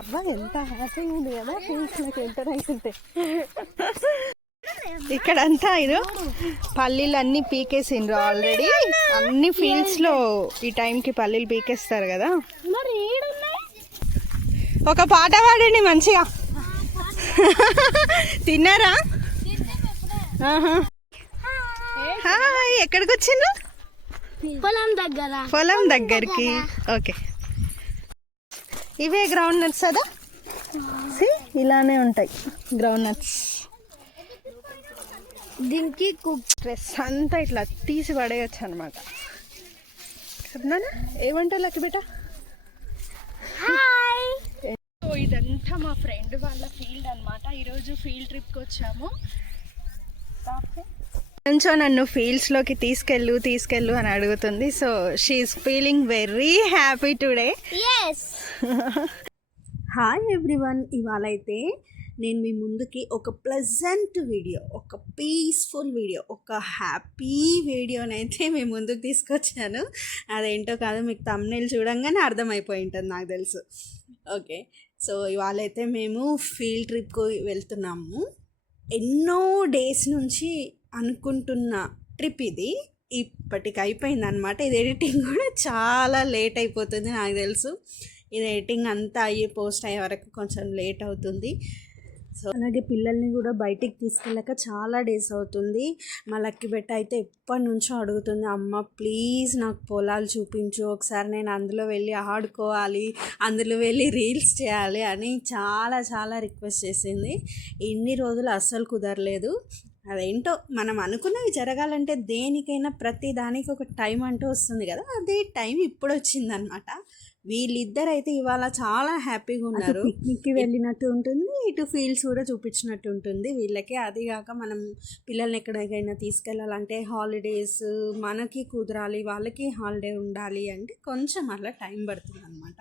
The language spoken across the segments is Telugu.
అబ్బా ఎంత హ్యాపీగా ఉంది కదా ఫీల్డ్స్లోకి ఎంటర్ అవుతుంటే. ఇక్కడంతా ఇది పల్లీలు అన్నీ పీకేసిండ్రు ఆల్రెడీ. అన్ని ఫీల్డ్స్లో ఈ టైంకి పల్లీలు పీకేస్తారు కదా. ఒక పాట పాడండి మంచిగా. తిన్నారా? హాయ్, ఎక్కడికి వచ్చిండ్రు? పొలం దగ్గరికి. ఓకే, ఇవే గ్రౌండ్ నట్స్ కదా. ఇలానే ఉంటాయి గ్రౌండ్ నట్స్. దీనికి స్ట్రెస్ అంతా ఇట్లా తీసి పడేయచ్చు అనమాట. ఏమంటా లక్కి బేట? ఇదంతా మా ఫ్రెండ్ వాళ్ళ ఫీల్డ్ అనమాట. ఈరోజు ఫీల్డ్ ట్రిప్కి వచ్చాము. కొంచెం నన్ను ఫీల్డ్స్లోకి తీసుకెళ్ళు అని అడుగుతుంది. So she's feeling very happy today. Hi everyone, ఇవాళ అయితే నేను మీ ముందుకి ఒక ప్లెజెంట్ వీడియో, ఒక పీస్ఫుల్ వీడియో, ఒక హ్యాపీ వీడియోనైతే మీ ముందుకు తీసుకొచ్చాను. అదేంటో కాదు మీకు థంబ్నెయిల్ చూడంగానే అర్థమైపోయి ఉంటుంది నాకు తెలుసు. ఓకే, సో ఇవాళ అయితే మేము ఫీల్డ్ ట్రిప్కి వెళ్తున్నాము. ఎన్నో డేస్ నుంచి అనుకుంటున్న ట్రిప్ ఇది. ఇప్పటికి అయిపోయిందనమాట. ఇది ఎడిటింగ్ కూడా చాలా లేట్ అయిపోతుంది నాకు తెలుసు. ఇది ఎడిటింగ్ అంతా అయ్యి పోస్ట్ అయ్యే వరకు కొంచెం లేట్ అవుతుంది. సో అలాగే పిల్లల్ని కూడా బయటికి తీసుకెళ్ళాక చాలా డేస్ అవుతుంది. మా లక్కీ బెట్ట అయితే ఎప్పటి నుంచో అడుగుతుంది, అమ్మ ప్లీజ్ నాకు పొలాలు చూపించు, ఒకసారి నేను అందులో వెళ్ళి ఆడుకోవాలి, అందులో వెళ్ళి రీల్స్ చేయాలి అని చాలా చాలా రిక్వెస్ట్ చేసింది. ఇన్ని రోజులు అస్సలు కుదరలేదు. అదేంటో మనం అనుకున్నవి జరగాలంటే దేనికైనా ప్రతి దానికి ఒక టైం అంటూ వస్తుంది కదా. అదే టైం ఇప్పుడు వచ్చిందనమాట. వీళ్ళిద్దరు అయితే ఇవాళ చాలా హ్యాపీగా ఉన్నారు. పిక్నిక్కి వెళ్ళినట్టు ఉంటుంది, ఇటు ఫీల్డ్స్ కూడా చూపించినట్టు ఉంటుంది వీళ్ళకి. అది కాక మనం పిల్లల్ని ఎక్కడికైనా తీసుకెళ్ళాలంటే హాలిడేస్ మనకి కుదరాలి, వాళ్ళకి హాలిడే ఉండాలి అంటే కొంచెం అలా టైం పడుతుంది అనమాట.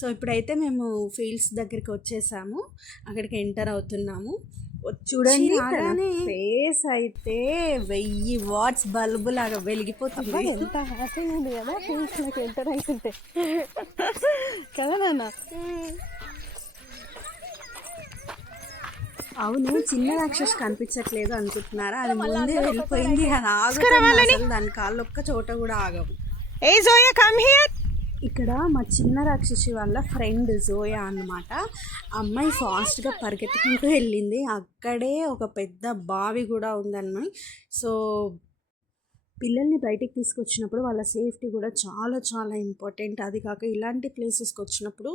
సో ఇప్పుడైతే మేము ఫీల్డ్స్ దగ్గరికి వచ్చేసాము, అక్కడికి ఎంటర్ అవుతున్నాము. చూడండి ఫేస్ అయితే 1000 వాట్స్ బల్బు లాగా వెలిగిపోతుంది. ఎంత హ్యాపీగా ఉంది కదా ఫీల్డ్స్లోకి ఎంటర్ అవుతుంటే కదా నాన్న. అవును, చిన్న రాక్షస్ కనిపించట్లేదు అనుకుంటున్నారా? అది ముందే వెళ్ళిపోయింది. అది ఆగదు, దాని కాళ్ళు ఒక్క చోట కూడా ఆగవు. ఏ జోయా కమ్ హియర్. ఇక్కడ మా చిన్న రాక్షసి వాళ్ళ ఫ్రెండ్ జోయా అన్నమాట. అమ్మాయి ఫాస్ట్గా పరిగెత్తుకుంటూ వెళ్ళింది. అక్కడే ఒక పెద్ద బావి కూడా ఉందన్నమాట. సో పిల్లల్ని బయటికి తీసుకొచ్చినప్పుడు వాళ్ళ సేఫ్టీ కూడా చాలా చాలా ఇంపార్టెంట్. అది కాక ఇలాంటి ప్లేసెస్కి వచ్చినప్పుడు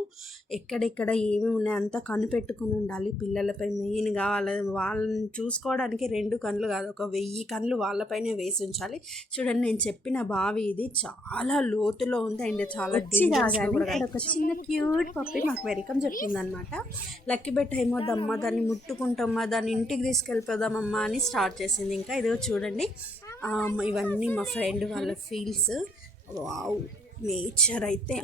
ఎక్కడెక్కడ ఏమేమి ఉన్నాయో అంతా కనిపెట్టుకుని ఉండాలి. పిల్లలపై మెయిన్గా వాళ్ళని చూసుకోవడానికి 2 కళ్ళు కాదు, ఒక 1000 కళ్ళు వాళ్ళపైనే వేసి ఉంచాలి. చూడండి, నేను చెప్పిన బావి ఇది చాలా లోతులో ఉంది అండ్ చాలా ఒక చిన్న క్యూట్ పప్పి మాకు వెల్కమ్ చెప్పిందనమాట. లక్కీ బెట్ట ఏమో దమ్మ దాన్ని ముట్టుకుంటామా, దాన్ని ఇంటికి తీసుకెళ్ళిపోదామమ్మా అని స్టార్ట్ చేసింది. ఇంకా ఇదిగో చూడండి, ఇవన్నీ మా ఫ్రెండ్ వాళ్ళ ఫీల్డ్స్. వావ్, నేచర్ అయితే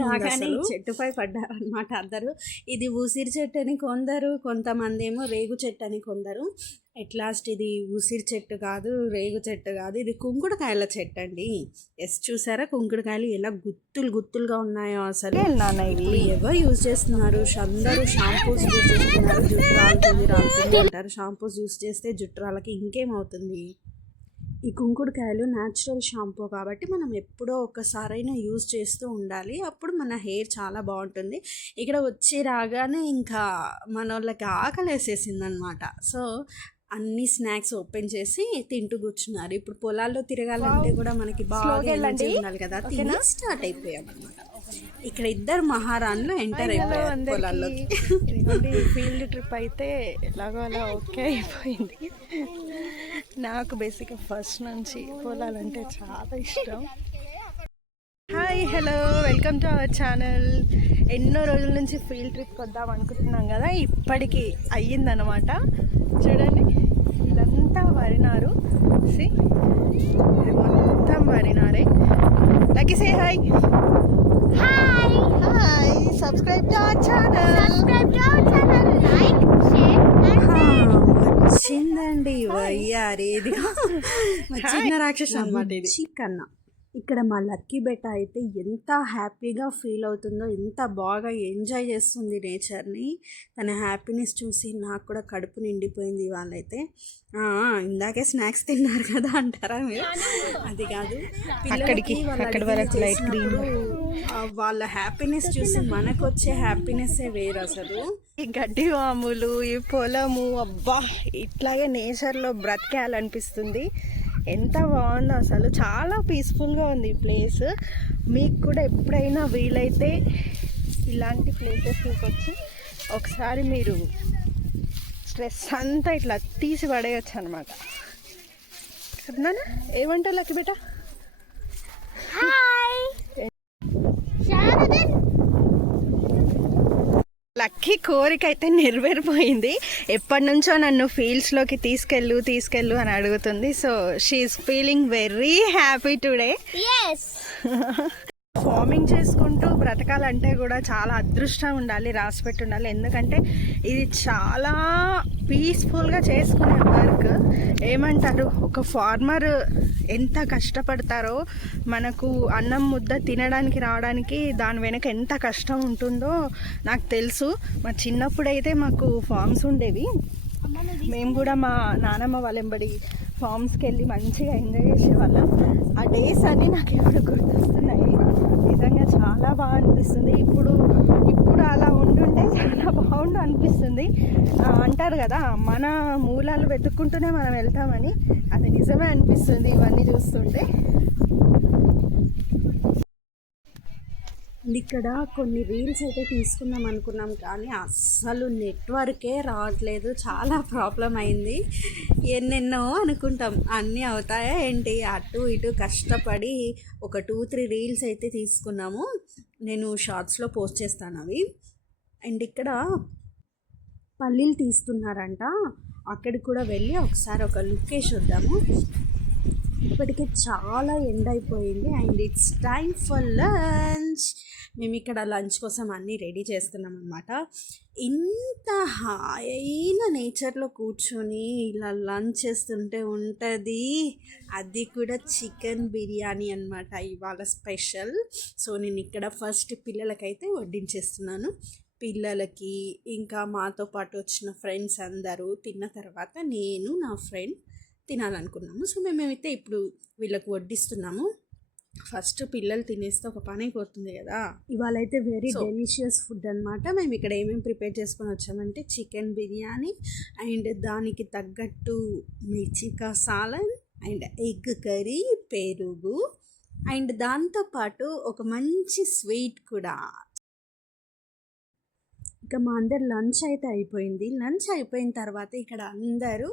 రాగానే చెట్టుపై పడ్డారనమాట అందరూ. ఇది ఉసిరి చెట్టు అని కొందరు, కొంతమంది ఏమో రేగు చెట్టు అని కొందరు. ఎట్ లాస్ట్ ఇది ఉసిరి చెట్టు కాదు, రేగు చెట్టు కాదు, ఇది కుంకుడుకాయల చెట్టు అండి. ఎస్, చూసారా కుంకుడుకాయలు ఎలా గుత్తులుగా ఉన్నాయో అసలు. ఎవరు యూజ్ చేస్తున్నారు? అందరూ షాంపూస్ యూజ్ చేస్తున్నారు. జుట్టు రాలుతుంది అంటారు. షాంపూస్ యూజ్ చేస్తే జుట్టు రాళ్ళకి ఇంకేమవుతుంది? ఈ కుంకుడుకాయలు న్యాచురల్ షాంపూ కాబట్టి మనం ఎప్పుడో ఒకసారైనా యూజ్ చేస్తూ ఉండాలి. అప్పుడు మన హెయిర్ చాలా బాగుంటుంది. ఇక్కడ వచ్చి రాగానే ఇంకా మన వాళ్ళకి ఆకలేసేసింది అనమాట. సో అన్ని స్నాక్స్ ఓపెన్ చేసి తింటూ కూర్చున్నారు. ఇప్పుడు పొలాల్లో తిరగాలంటే కూడా మనకి బాగా ఎనర్జీ ఉండాలి కదా, తిని స్టార్ట్ అయిపోయాం అనమాట. ఇక్కడ 2 మహారాణులు ఎంటర్ అయిపోయారు పొలాల్లోకి. ఫీల్డ్ ట్రిప్ అయితే ఎలాగో అలా ఓకే అయిపోయింది. నాకు బేసిక్గా ఫస్ట్ నుంచి పొలాలంటే చాలా ఇష్టం. Hi, hello, welcome to our channel. ఎన్నో రోజుల నుంచి ఫీల్డ్ ట్రిప్కి వద్దాం అనుకుంటున్నాం కదా, ఇప్పటికి అయ్యిందనమాట. చూడండి, ఇదంతా వరినారు. ఇది మొత్తం వరినారే. లక్కీ సే hi. Hi hi, subscribe to our channel. Like, share and వచ్చిందండి వయ్యారి. ఇది చిన్న రాక్షసు అన్నమాట. ఇది చికన్నా ఇక్కడ మా లక్కీ బెట్ట అయితే ఎంత హ్యాపీగా ఫీల్ అవుతుందో, ఎంత బాగా ఎంజాయ్ చేస్తుంది నేచర్ని. తన హ్యాపీనెస్ చూసి నాకు కూడా కడుపు నిండిపోయింది. వాళ్ళైతే ఇందాకే స్నాక్స్ తిన్నారు కదా అంటారా మీరు? అది కాదు, పిల్లలకి వాళ్ళ హ్యాపీనెస్ చూసి మనకు వచ్చే హ్యాపీనెస్సే వేరు అసలు. ఈ గడ్డి వాములు, ఈ పొలము, అబ్బా ఇట్లాగే నేచర్లో బ్రతకాలనిపిస్తుంది. ఎంత బాగుందో అసలు, చాలా పీస్ఫుల్గా ఉంది ఈ ప్లేస్. మీకు కూడా ఎప్పుడైనా వీలైతే ఇలాంటి ప్లేసెస్కి వచ్చి ఒకసారి మీరు స్ట్రెస్ అంతా ఇట్లా తీసి పడేయచ్చు అనమాట. సరేనా? ఏమంటారు లక్కీ బేటా? లక్కీ కోరిక అయితే నెరవేరిపోయింది. ఎప్పటి నుంచో నన్ను ఫీల్డ్స్లోకి తీసుకెళ్ళు అని అడుగుతుంది. So she's feeling very happy today. Farming చేసుకుంటూ బ్రతకాలంటే కూడా చాలా అదృష్టం ఉండాలి, రాసిపెట్టి ఉండాలి. ఎందుకంటే ఇది చాలా పీస్ఫుల్గా చేసుకునే వర్క్. ఏమంటారు, ఒక ఫార్మర్ ఎంత కష్టపడతారో, మనకు అన్నం ముద్ద తినడానికి రావడానికి దాని వెనక ఎంత కష్టం ఉంటుందో నాకు తెలుసు. మా చిన్నప్పుడైతే మాకు ఫార్మ్స్ ఉండేవి. మేము కూడా మా నానమ్మ వాళ్ళెంబడి ఫార్మ్స్కి వెళ్ళి మంచిగా ఎంజాయ్ చేసేవాళ్ళం. ఆ డేస్ అన్నీ నాకు ఎప్పుడు గుర్తొస్తున్నాయి. నిజంగా చాలా బాగా అనిపిస్తుంది. ఇప్పుడు అలా ఉండుంటే చాలా బాగుండు అనిపిస్తుంది. అంటారు కదా, మన మూలాలు వెతుక్కుంటూనే మనం వెళ్తామని. అది నిజమే అనిపిస్తుంది ఇవన్నీ చూస్తుంటే. ఇక్కడ కొన్ని రీల్స్ అయితే తీసుకుందాం అనుకున్నాం, కానీ అస్సలు నెట్వర్కే రావట్లేదు. చాలా ప్రాబ్లం అయింది. ఎన్నెన్నో అనుకుంటాం, అన్నీ అవుతాయా ఏంటి? అటు ఇటు కష్టపడి ఒక 2-3 రీల్స్ అయితే తీసుకున్నాము. నేను షార్ట్స్లో పోస్ట్ చేస్తాను అవి. అండ్ ఇక్కడ పల్లీలు తీస్తున్నారంట, అక్కడికి కూడా వెళ్ళి ఒకసారి ఒక లుక్ వేసి వద్దాము. ఇప్పటికే చాలా ఎండ్ అయిపోయింది and it's time for lunch. మేము ఇక్కడ లంచ్ కోసం అన్నీ రెడీ చేస్తున్నాం అన్నమాట. ఇంత హాయైన నేచర్లో కూర్చొని ఇలా లంచ్ చేస్తుంటే ఉంటుంది. అది కూడా చికెన్ బిర్యానీ అన్నమాట ఇవాళ స్పెషల్. సో నేను ఇక్కడ ఫస్ట్ పిల్లలకైతే వడ్డించేస్తున్నాను. పిల్లలకి ఇంకా మాతో పాటు వచ్చిన ఫ్రెండ్స్ అందరూ తిన్న తర్వాత నేను నా ఫ్రెండ్ తినాలనుకున్నాము. సో మేమైతే ఇప్పుడు వీళ్ళకి వడ్డిస్తున్నాము. ఫస్ట్ పిల్లలు తినేస్తే ఒక పని అయిపోతుంది కదా. ఇవాళ అయితే వెరీ డెలిషియస్ ఫుడ్ అనమాట. మేము ఇక్కడ ఏమేమి ప్రిపేర్ చేసుకొని వచ్చామంటే చికెన్ బిర్యానీ అండ్ దానికి తగ్గట్టు మిర్చికా సాలన్ అండ్ ఎగ్ కర్రీ, పెరుగు అండ్ దాంతోపాటు ఒక మంచి స్వీట్ కూడా. ఇక మా అందరు లంచ్ అయితే అయిపోయింది. లంచ్ అయిపోయిన తర్వాత ఇక్కడ అందరూ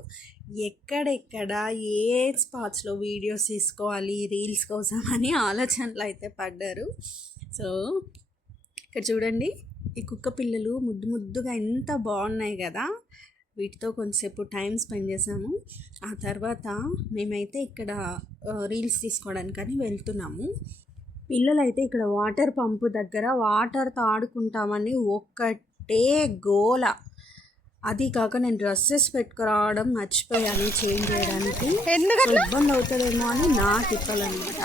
ఎక్కడెక్కడ ఏ స్పాట్స్లో వీడియోస్ తీసుకోవాలి రీల్స్ కోసం అని ఆలోచనలు అయితే పడ్డారు. సో ఇక్కడ చూడండి, ఈ కుక్క పిల్లలు ముద్దు ముద్దుగా ఎంత బాగున్నాయి కదా. వీటితో కొంచెంసేపు టైం స్పెండ్ చేసాము. ఆ తర్వాత మేమైతే ఇక్కడ రీల్స్ తీసుకోవడానికని వెళ్తున్నాము. పిల్లలైతే ఇక్కడ వాటర్ పంపు దగ్గర వాటర్తో ఆడుకుంటామని ఒక్కటే గోల. అది కాక నేను డ్రెస్సెస్ పెట్టుకురావడం మర్చిపోయాను చేంజ్ చేయడానికి. ఇబ్బంది అవుతుందేమో అని నాకు తిప్పాలన్నమాట.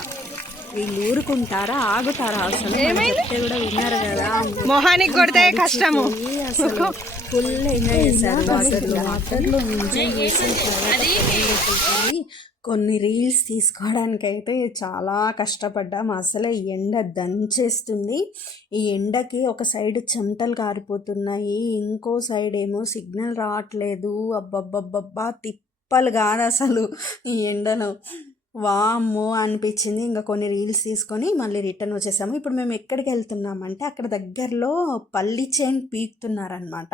వీళ్ళు ఊరుకుంటారా, ఆగుతారా? అసలు చెప్తే కూడా విన్నారు కదా. మొహానికి కొడితే కష్టము. అసలు ఫుల్ ఎంజాయ్ చేశారు వాటర్లో ఎంజాయ్ చేసి కొన్ని రీల్స్ తీసుకోవడానికైతే చాలా కష్టపడ్డాము. అసలే ఎండ దంచేస్తుంది. ఈ ఎండకి ఒక సైడ్ చెమటలు కారిపోతున్నాయి, ఇంకో సైడ్ ఏమో సిగ్నల్ రావట్లేదు. అబ్బబ్బబ్బబ్బా తిప్పలు కాదు అసలు ఈ ఎండలో. వామ్మో అనిపించింది. ఇంకా కొన్ని రీల్స్ తీసుకొని మళ్ళీ రిటర్న్ వచ్చేసాము. ఇప్పుడు మేము ఎక్కడికి వెళ్తున్నామంటే అక్కడ దగ్గరలో పల్లి చైన్ పీకుతున్నారనమాట.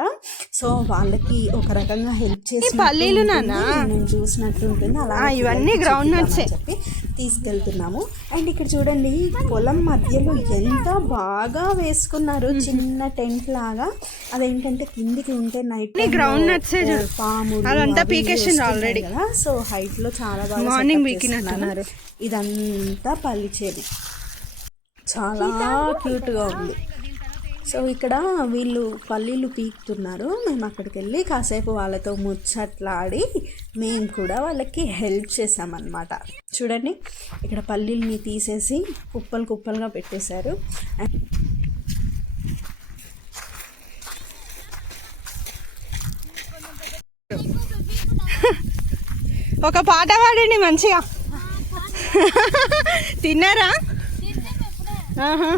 సో వాళ్ళకి ఒక రకంగా హెల్ప్ చేసి పల్లీలు నేను చూసినట్టు ఉంటుంది. అలా ఇవన్నీ గ్రౌండ్ నట్స్ చెప్పి తీసుకెళ్తున్నాము. అండ్ ఇక్కడ చూడండి, పొలం మధ్యలో ఎంత బాగా వేసుకున్నారు చిన్న టెంట్ లాగా. అదేంటంటే కిందికి ఉంటే నైట్ గ్రౌండ్ నట్స్ పాములు ఆల్రెడీ కదా. సో హైట్ లో చాలా బాగా మార్నింగ్ వీకినట్టు. ఇదంతా పల్లి చేను, చాలా క్యూట్గా ఉంది. సో ఇక్కడ వీళ్ళు పల్లీలు పీకుతున్నారు. మేము అక్కడికి వెళ్ళి కాసేపు వాళ్ళతో ముచ్చట్లాడి మేము కూడా వాళ్ళకి హెల్ప్ చేసామన్నమాట. చూడండి ఇక్కడ పల్లీల్ని తీసేసి కుప్పలు కుప్పలుగా పెట్టేశారు. ఒక పాట పాడండి మంచిగా. తిన్నారా? ఆహా.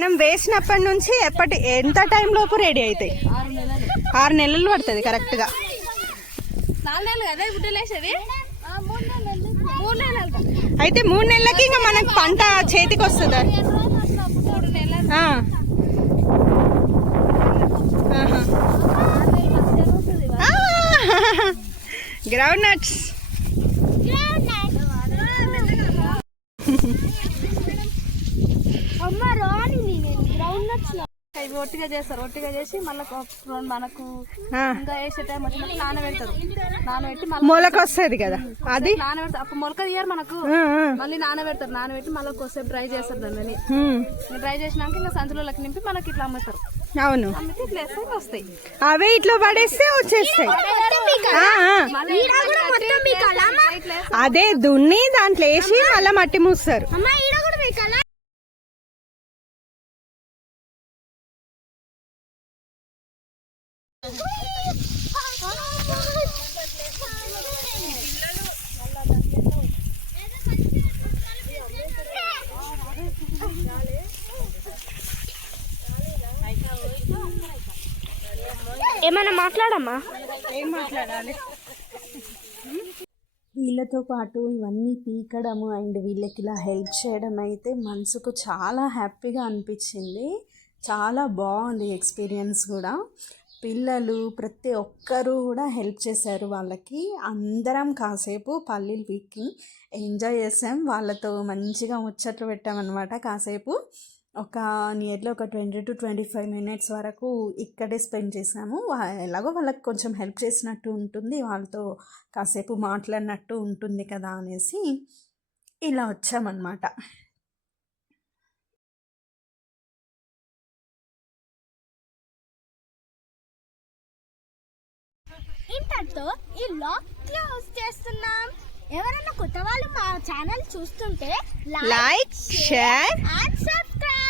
మనం వేసినప్పటి నుంచి ఎంత టైం లోపు రెడీ అవుతాయి? 6 నెలలు పడుతుంది కరెక్ట్గా. 4 నెలలు కదా గుడ్డలేసేది. 3 నెలలు అయితే 3 నెలలకి ఇంకా మనకు పంట చేతికి వస్తుంది. 3 నెలలు గ్రౌండ్ నట్స్. అమ్మ రాని గ్రౌండ్ నట్స్ ఇవి ఒట్టిగా చేస్తారు. ఒట్టిగా చేసి మళ్ళీ మనకు ఇంకా వేసే టైం వచ్చి నానబెడతారు. నానబెట్టి మొలక వస్తుంది కదా అది నానబెడతారు. అప్పుడు మొలక తీయరు మనకు. మళ్ళీ నానబెడతారు. నానబెట్టి మళ్ళీ కొద్దిసేపు డ్రై చేస్తారు. దాన్ని డ్రై చేసినాక ఇంకా సంచులకి నింపి మనకి ఇట్లా అమ్ముతారు. అవును, అమ్మితే ఇట్లా వేస్తే వస్తాయి. అవే ఇట్లా పడేస్తే వచ్చేస్తాయి. అదే దున్ని దాంట్లో వేసి మళ్ళీ మట్టి మూస్తారు. ఏమన్నా మాట్లాడమ్మా? ఏం మాట్లాడాలి? వీళ్ళతో పాటు ఇవన్నీ పీకడము అండ్ వీళ్ళకి ఇలా హెల్ప్ చేయడం అయితే మనసుకు చాలా హ్యాపీగా అనిపించింది. చాలా బాగుంది ఎక్స్పీరియన్స్ కూడా. పిల్లలు ప్రతి ఒక్కరూ కూడా హెల్ప్ చేశారు వాళ్ళకి. అందరం కాసేపు పల్లీలు పీకి ఎంజాయ్ చేసాం. వాళ్ళతో మంచిగా ముచ్చట్లు పెట్టామన్నమాట. కాసేపు నియర్లీ ఒక 20 to 25 minutes వరకు ఇక్కడే స్పెండ్ చేసాము. ఎలాగో వాళ్ళకి కొంచెం హెల్ప్ చేసినట్టు ఉంటుంది, వాళ్ళతో కాసేపు మాట్లాడినట్టు ఉంటుంది కదా అనేసి ఇలా వచ్చామన్నమాట. ఇంతటితో ఈ వ్లాగ్ క్లోజ్ చేస్తున్నాం. ఎవరైనా కొత్త వాళ్ళు మా ఛానల్ చూస్తుంటే లైక్, షేర్ అండ్ సబ్స్క్రైబ్.